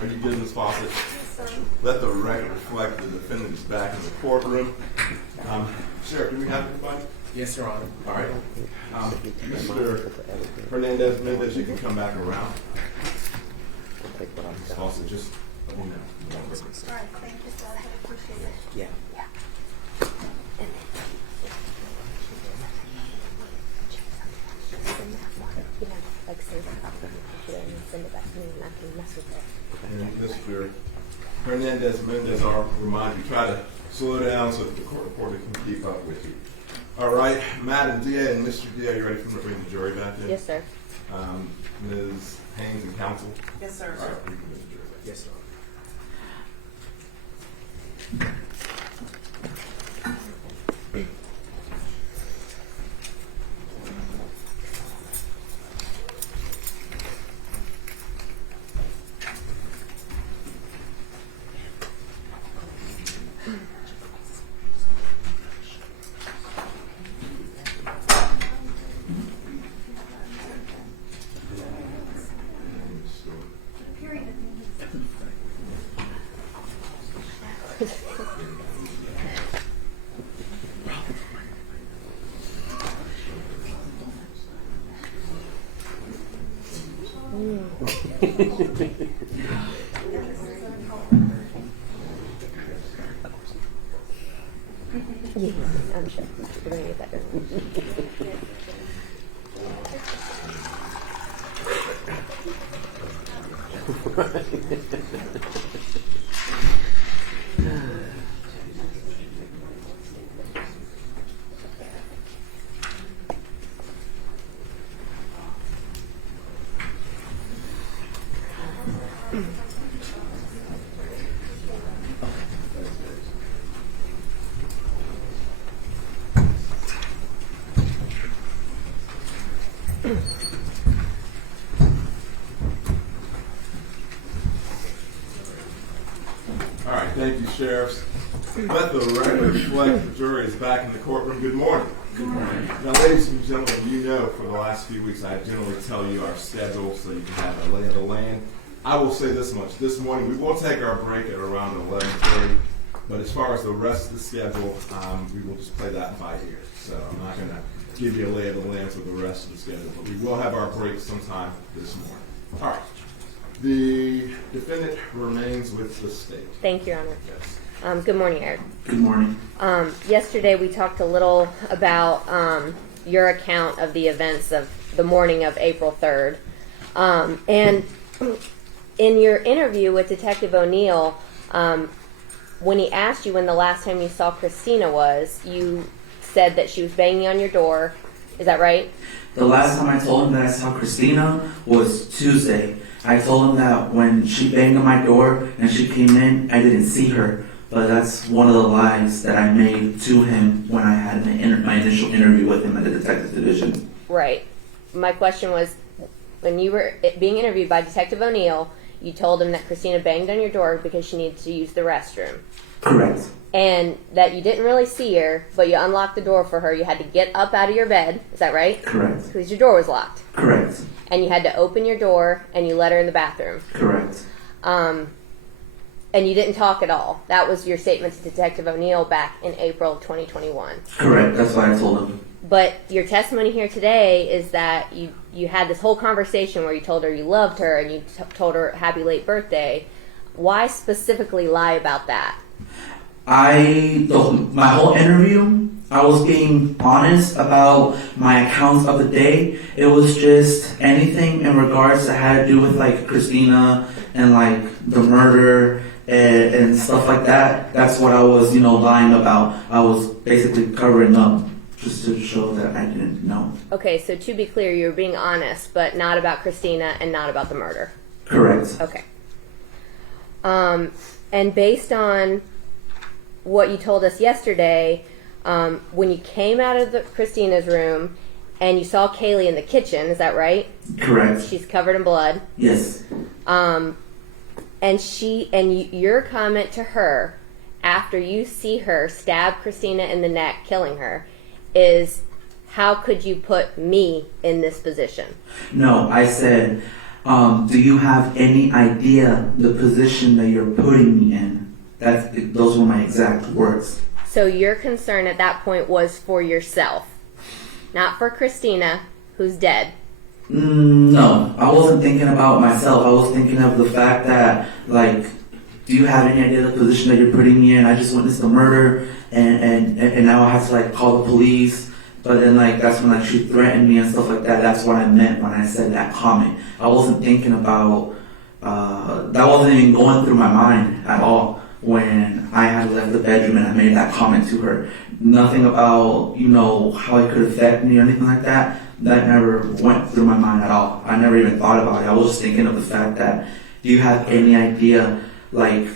Are you good, Ms. Fawcett? Let the record reflect the defendant is back in the courtroom. Sheriff, do we have anybody? Yes, Your Honor. All right. Mr. Hernandez-Mendez, you can come back around. Ms. Fawcett, just let me know. All right, thank you, sir. I appreciate it. Yeah. And Mr. Hernandez-Mendez, I'll remind you, try to slow down so that the court reporter can keep up with you. All right, Madam DA and Mr. DA, you ready for me to bring the jury back in? Yes, sir. Ms. Haynes and counsel? Yes, sir. All right, you can bring the jury back. Yes, Your Honor. Yeah, I'm sure. We're going to get that done. All right, thank you, sheriffs. Let the record reflect the jury is back in the courtroom. Good morning. Good morning. Now, ladies and gentlemen, you know for the last few weeks I generally tell you our schedule so you can have a lay of the land. I will say this much. This morning we will take our break at around 11:30, but as far as the rest of the schedule, we will just play that by ear. So I'm not going to give you a lay of the land for the rest of the schedule, but we will have our break sometime this morning. All right. The defendant remains with the state. Thank you, Your Honor. Yes. Good morning, Eric. Good morning. Yesterday we talked a little about your account of the events of the morning of April 3rd. And in your interview with Detective O'Neill, when he asked you when the last time you saw Christina was, you said that she was banging on your door. Is that right? The last time I told him that I saw Christina was Tuesday. I told him that when she banged on my door and she came in, I didn't see her. But that's one of the lies that I made to him when I had my initial interview with him at the Detective Division. Right. My question was, when you were being interviewed by Detective O'Neill, you told him that Christina banged on your door because she needed to use the restroom. Correct. And that you didn't really see her, but you unlocked the door for her. You had to get up out of your bed. Is that right? Correct. Because your door was locked. Correct. And you had to open your door, and you let her in the bathroom. Correct. And you didn't talk at all. That was your statement to Detective O'Neill back in April of 2021. Correct. That's what I told him. But your testimony here today is that you had this whole conversation where you told her you loved her and you told her happy late birthday. Why specifically lie about that? My whole interview, I was being honest about my accounts of the day. It was just anything in regards that had to do with like Christina and like the murder and stuff like that. That's what I was, lying about. I was basically covering up just to show that I didn't know. Okay, so to be clear, you were being honest, but not about Christina and not about the murder. Correct. Okay. And based on what you told us yesterday, when you came out of Christina's room and you saw Kaylee in the kitchen, is that right? Correct. She's covered in blood. Yes. And your comment to her after you see her stab Christina in the neck, killing her, is, how could you put me in this position? No, I said, Do you have any idea the position that you're putting me in? Those were my exact words. So your concern at that point was for yourself, not for Christina, who's dead. No, I wasn't thinking about myself. I was thinking of the fact that, like, do you have any idea the position that you're putting me in? I just witnessed a murder, and now I have to, like, call the police. But then, like, that's when, like, she threatened me and stuff like that. That's what I meant when I said that comment. I wasn't thinking about, that wasn't even going through my mind at all when I had left the bedroom and I made that comment to her. Nothing about, how it could affect me or anything like that. That never went through my mind at all. I never even thought about it. I was just thinking of the fact that, do you have any idea, like,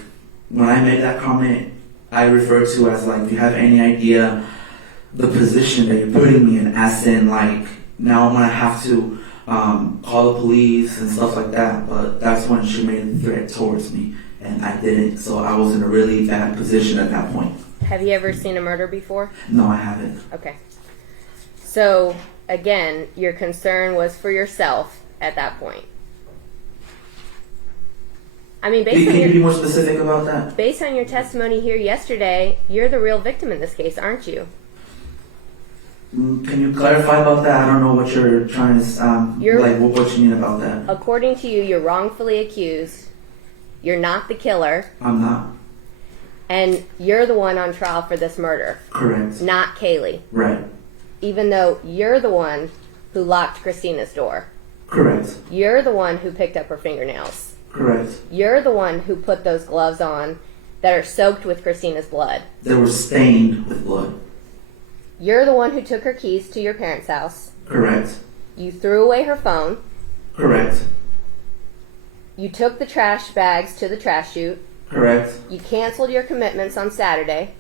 when I made that comment, I referred to as, like, do you have any idea the position that you're putting me in, as in, like, now I'm going to have to call the police and stuff like that. But that's when she made the threat towards me, and I didn't. So I was in a really bad position at that point. Have you ever seen a murder before? No, I haven't. Okay. So, again, your concern was for yourself at that point. I mean, Can you be more specific about that? based on your testimony here yesterday, you're the real victim in this case, aren't you? Can you clarify about that? I don't know what you're trying to, what you mean about that. According to you, you're wrongfully accused. You're not the killer. I'm not. And you're the one on trial for this murder. Correct. Not Kaylee. Right. Even though you're the one who locked Christina's door. Correct. You're the one who picked up her fingernails. Correct. You're the one who put those gloves on that are soaked with Christina's blood. They were stained with blood. You're the one who took her keys to your parents' house. Correct. You threw away her phone. Correct. You took the trash bags to the trash chute. Correct. You canceled your commitments on Saturday.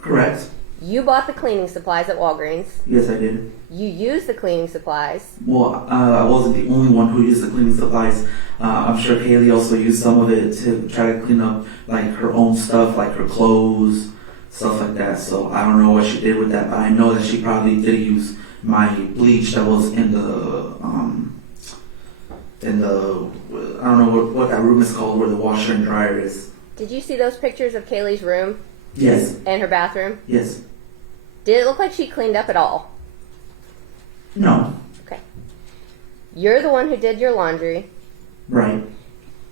Correct. You bought the cleaning supplies at Walgreens. Yes, I did. You used the cleaning supplies. Well, I wasn't the only one who used the cleaning supplies. I'm sure Kaylee also used some of it to try to clean up, like, her own stuff, like her clothes, stuff like that. So I don't know what she did with that, but I know that she probably did use my bleach that was in the I don't know what that room is called, where the washer and dryer is. Did you see those pictures of Kaylee's room? Yes. And her bathroom? Yes. Did it look like she cleaned up at all? No. Okay. You're the one who did your laundry. Right.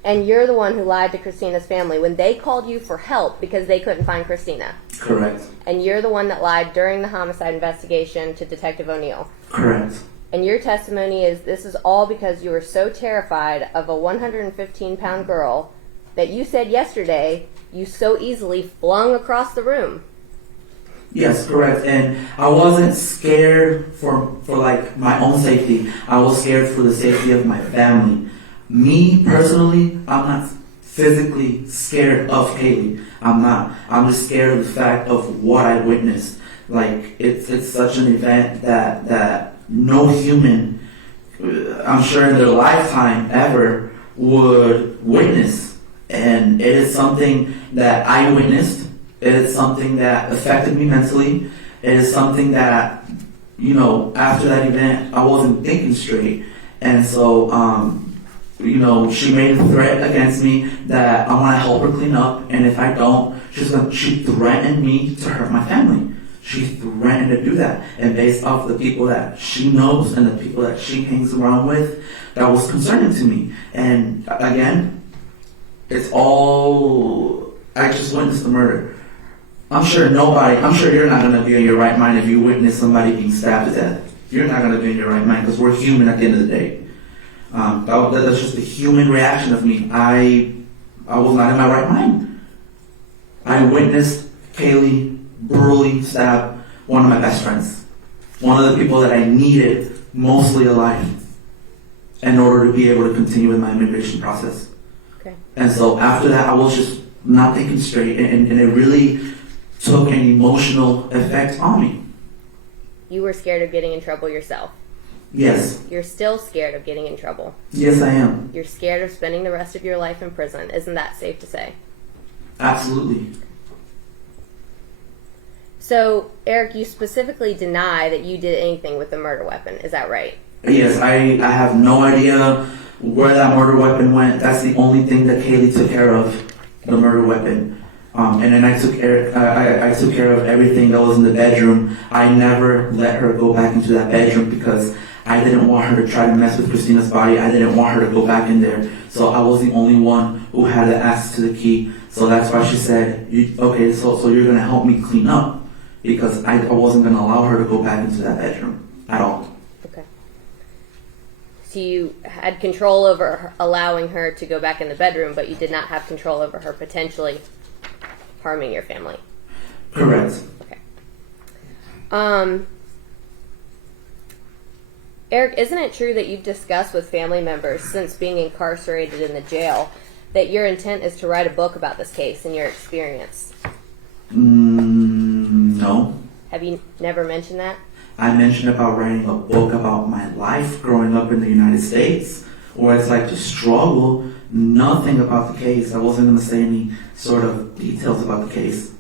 And you're the one who lied to Christina's family when they called you for help because they couldn't find Christina. Correct. And you're the one that lied during the homicide investigation to Detective O'Neill. Correct. And your testimony is this is all because you were so terrified of a 115-pound girl that you said yesterday you so easily flung across the room. Yes, correct. And I wasn't scared for like my own safety. I was scared for the safety of my family. Me personally, I'm not physically scared of Kaylee. I'm not. I'm just scared of the fact of what I witnessed. Like, it's such an event that no human, I'm sure in their lifetime ever, would witness. And it is something that I witnessed. It is something that affected me mentally. It is something that, after that event, I wasn't thinking straight. And so, she made a threat against me that I want to help her clean up. And if I don't, she threatened me to hurt my family. She threatened to do that. And based off the people that she knows and the people that she hangs around with, that was concerning to me. And again, it's all, I just witnessed the murder. I'm sure you're not going to be in your right mind if you witness somebody being stabbed to death. You're not going to be in your right mind because we're human at the end of the day. That's just the human reaction of me. I was not in my right mind. I witnessed Kaylee brutally stab one of my best friends. One of the people that I needed mostly alive in order to be able to continue with my immigration process. Okay. And so after that, I was just not thinking straight, and it really took an emotional effect on me. You were scared of getting in trouble yourself. Yes. You're still scared of getting in trouble. Yes, I am. You're scared of spending the rest of your life in prison. Isn't that safe to say? Absolutely. So, Eric, you specifically deny that you did anything with the murder weapon. Is that right? Yes, I have no idea where that murder weapon went, that's the only thing that Kaylee took care of, the murder weapon. And then I took care of everything that was in the bedroom. I never let her go back into that bedroom because I didn't want her to try to mess with Christina's body. I didn't want her to go back in there. So I was the only one who had the access to the key. So that's why she said, okay, so you're going to help me clean up, because I wasn't going to allow her to go back into that bedroom at all. Okay. So you had control over her, allowing her to go back in the bedroom, but you did not have control over her potentially harming your family. Correct. Okay. Eric, isn't it true that you've discussed with family members since being incarcerated in the jail that your intent is to write a book about this case and your experience? No. Have you never mentioned that? I mentioned about writing a book about my life growing up in the United States, or it's like the struggle, nothing about the case. I wasn't going to say any sort of details about the case.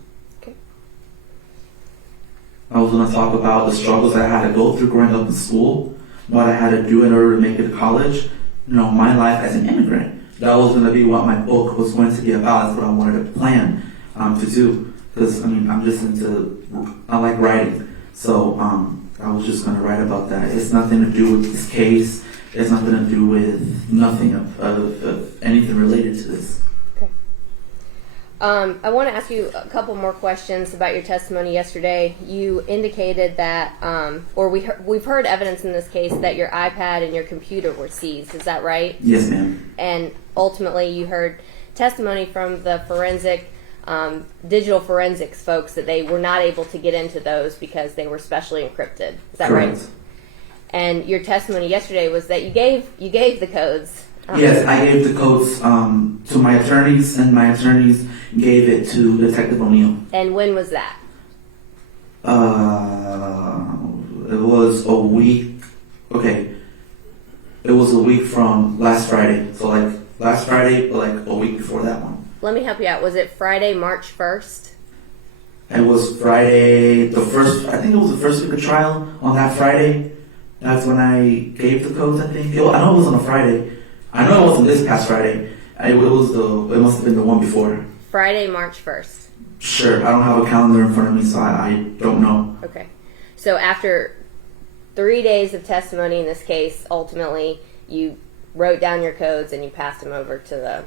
Okay. I was going to talk about the struggles I had to go through growing up in school, what I had to do in order to make it to college, my life as an immigrant. That was going to be what my book was going to be about. That's what I wanted to plan to do. Because, I like writing. So I was just going to write about that. It's nothing to do with this case. It's nothing to do with nothing of anything related to this. Okay. I want to ask you a couple more questions about your testimony yesterday. You indicated that, we've heard evidence in this case that your iPad and your computer were seized. Is that right? Yes, ma'am. And ultimately, you heard testimony from the digital forensics folks that they were not able to get into those because they were specially encrypted. Is that Correct. right? And your testimony yesterday was that you gave the codes. Yes, I gave the codes to my attorneys, and my attorneys gave it to Detective O'Neill. And when was that? It was a week. Okay, it was a week from last Friday. So like last Friday, but like a week before that one. Let me help you out. Was it Friday, March 1st? It was Friday, I think it was the first week of trial on that Friday. That's when I gave the codes, I think. I know it was on a Friday. I know it wasn't this past Friday. It must have been the one before. Friday, March 1st. Sure, I don't have a calendar in front of me, so I don't know. Okay. So after 3 days of testimony in this case, ultimately, you wrote down your codes and you passed them over to the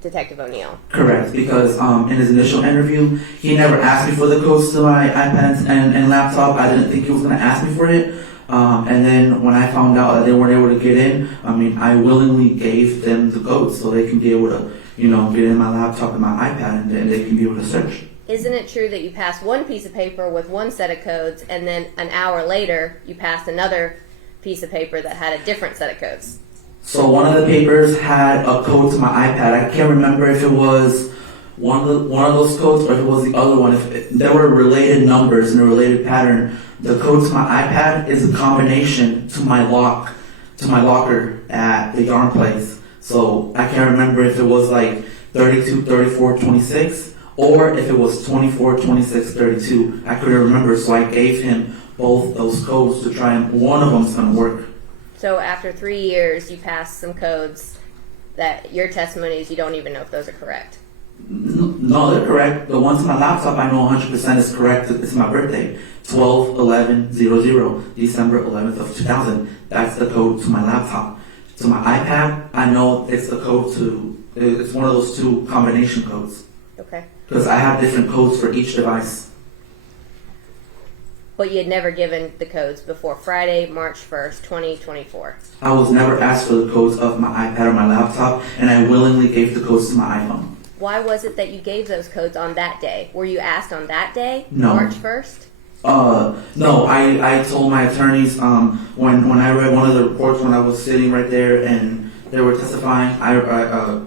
Detective O'Neill. Correct, because in his initial interview, he never asked me for the codes to my iPads and laptop. I didn't think he was going to ask me for it. And then when I found out that they weren't able to get in, I willingly gave them the codes so they can be able to, get in my laptop and my iPad, and then they can be able to search. Isn't it true that you passed one piece of paper with one set of codes, and then an hour later you passed another piece of paper that had a different set of codes? So one of the papers had a code to my iPad. I can't remember if it was one of those codes or if it was the other one. If there were related numbers in a related pattern, the code to my iPad is a combination to my locker at the yarn place. So I can't remember if it was like 32, 34, 26, or if it was 24, 26, 32. I couldn't remember, so I gave him both those codes to try and one of them's going to work. So after 3 years, you passed some codes that your testimony is you don't even know if those are correct. No, they're correct. The ones on my laptop I know 100% is correct. It's my birthday. 12/11/00, December 11th of 2000. That's the code to my laptop. To my iPad, I know it's the code it's one of those two combination codes. Okay. Because I have different codes for each device. But you had never given the codes before Friday, March 1st, 2024. I was never asked for the codes of my iPad or my laptop, and I willingly gave the codes to my iPhone. Why was it that you gave those codes on that day? Were you asked on that day, No. March 1st? No, I told my attorneys when I read one of the reports when I was sitting right there and they were testifying,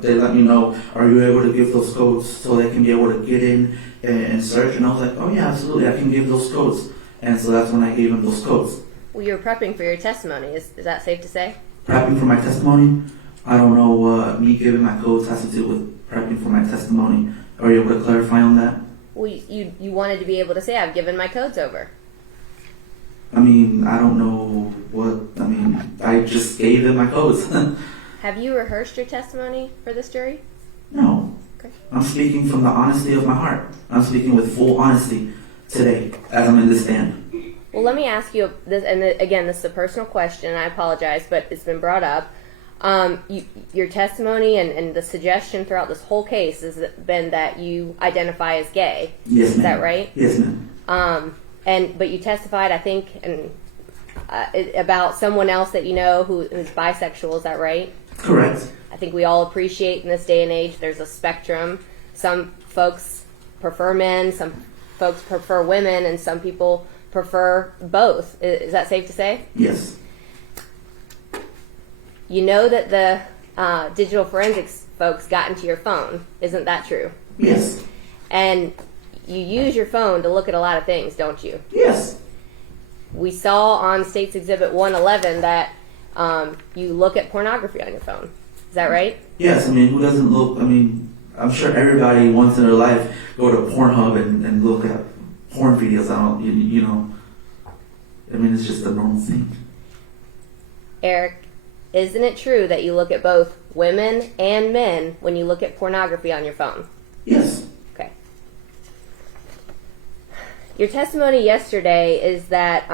they let me know, are you able to give those codes so they can be able to get in and search? And I was like, oh yeah, absolutely, I can give those codes. And so that's when I gave them those codes. Well, you were prepping for your testimony. Is that safe to say? Prepping for my testimony? I don't know what me giving my codes has to do with prepping for my testimony. Are you able to clarify on that? Well, you wanted to be able to say, I've given my codes over. I don't know I just gave them my codes. Have you rehearsed your testimony for this jury? No. Okay. I'm speaking from the honesty of my heart. I'm speaking with full honesty today as I'm in this stand. Well, let me ask you this, and again, this is a personal question, and I apologize, but it's been brought up. Your testimony and the suggestion throughout this whole case has been that you identify as gay. Yes, ma'am. Is that right? Yes, ma'am. But you testified, I think, about someone else that you know who is bisexual. Is that right? Correct. I think we all appreciate in this day and age there's a spectrum. Some folks prefer men, some folks prefer women, and some people prefer both. Is that safe to say? Yes. You know that the digital forensics folks got into your phone. Isn't that true? Yes. And you use your phone to look at a lot of things, don't you? Yes. We saw on State's Exhibit 111 that you look at pornography on your phone. Is that right? Yes. I mean, who doesn't look? I mean, I'm sure everybody once in their life go to Pornhub and look at porn videos. I don't, you know. I mean, it's just a normal thing. Eric, isn't it true that you look at both women and men when you look at pornography on your phone? Yes. Okay. Your testimony yesterday is that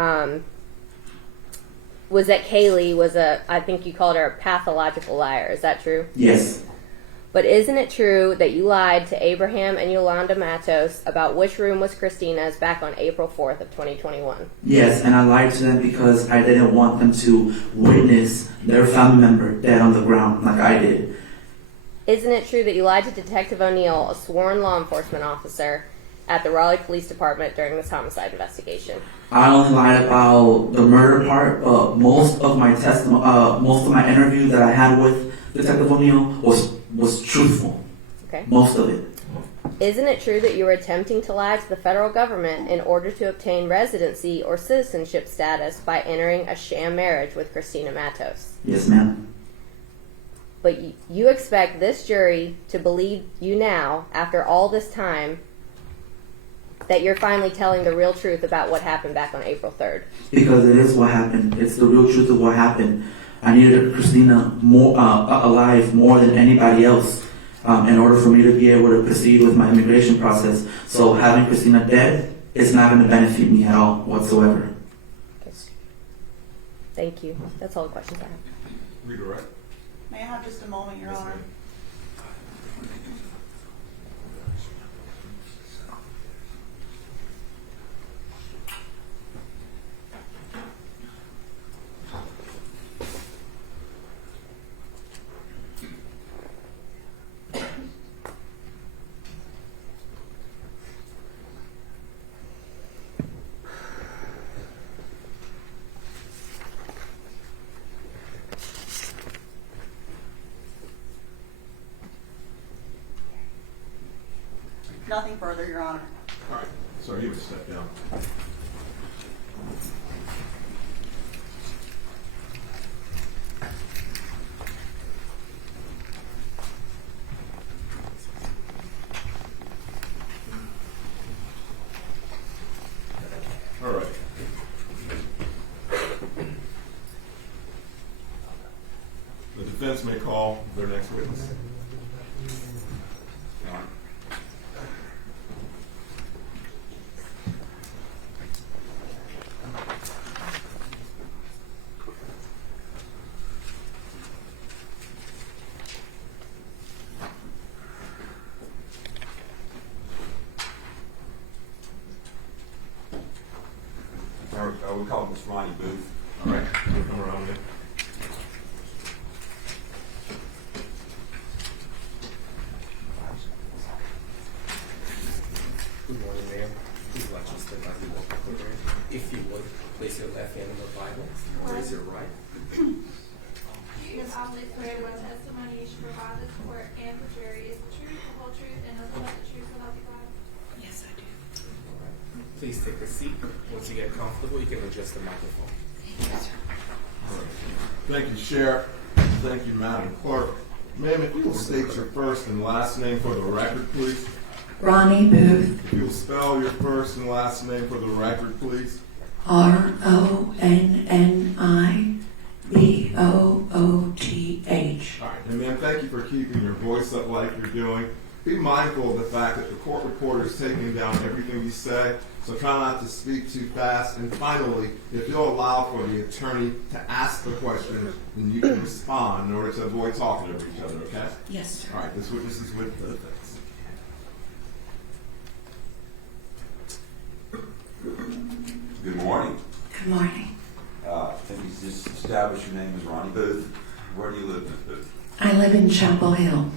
Kaylee was I think you called her a pathological liar. Is that true? Yes. But isn't it true that you lied to Abraham and Yolanda Matos about which room was Christina's back on April 4th of 2021? Yes, and I lied to them because I didn't want them to witness their family member dead on the ground like I did. Isn't it true that you lied to Detective O'Neill, a sworn law enforcement officer at the Raleigh Police Department during this homicide investigation? I only lied about the murder part, but most of my interview that I had with Detective O'Neill was truthful. Okay. Most of it. Isn't it true that you were attempting to lie to the federal government in order to obtain residency or citizenship status by entering a sham marriage with Christina Matos? Yes, ma'am. But you expect this jury to believe you now, after all this time, that you're finally telling the real truth about what happened back on April 3rd? Because it is what happened. It's the real truth of what happened. I needed Christina alive more than anybody else in order for me to be able to proceed with my immigration process. So having Christina dead is not going to benefit me at all whatsoever. Okay. Thank you. That's all the questions I have. Redirect. May I have just a moment, Your Honor? Nothing further, Your Honor. All right. Sorry, you would step down. All right. The defense may call their next witness. We call him Miss Ronnie Booth. All right. Come around here. Good morning, ma'am. Please watch your step as you walk the courtroom. If you would, place your left hand on the Bible, raise your right. You have solemnly swear that the testimony you should provide this court and the jury is the truth, the whole truth, and nothing but the truth, so help you God? Yes, I do. All right. Please take a seat. Once you get comfortable, you can adjust the microphone. Thank you, Sheriff. Thank you, Madam Clerk. Ma'am, if you will state your first and last name for the record, please. Ronnie Booth, If you will spell your first and last name for the record, please. RONNI B-O-O-T-H. All right, and ma'am, thank you for keeping your voice up like you're doing. Be mindful of the fact that the court reporter is taking down everything you say, so try not to speak too fast. And finally, if you'll allow for the attorney to ask the question, then you can respond in order to avoid talking over each other, okay? Yes, sir. All right, this witness is with the defense. Good morning. Good morning. Can you just establish your name as Ronnie Booth? Where do you live, Ms. Booth? I live in Chapel Hill.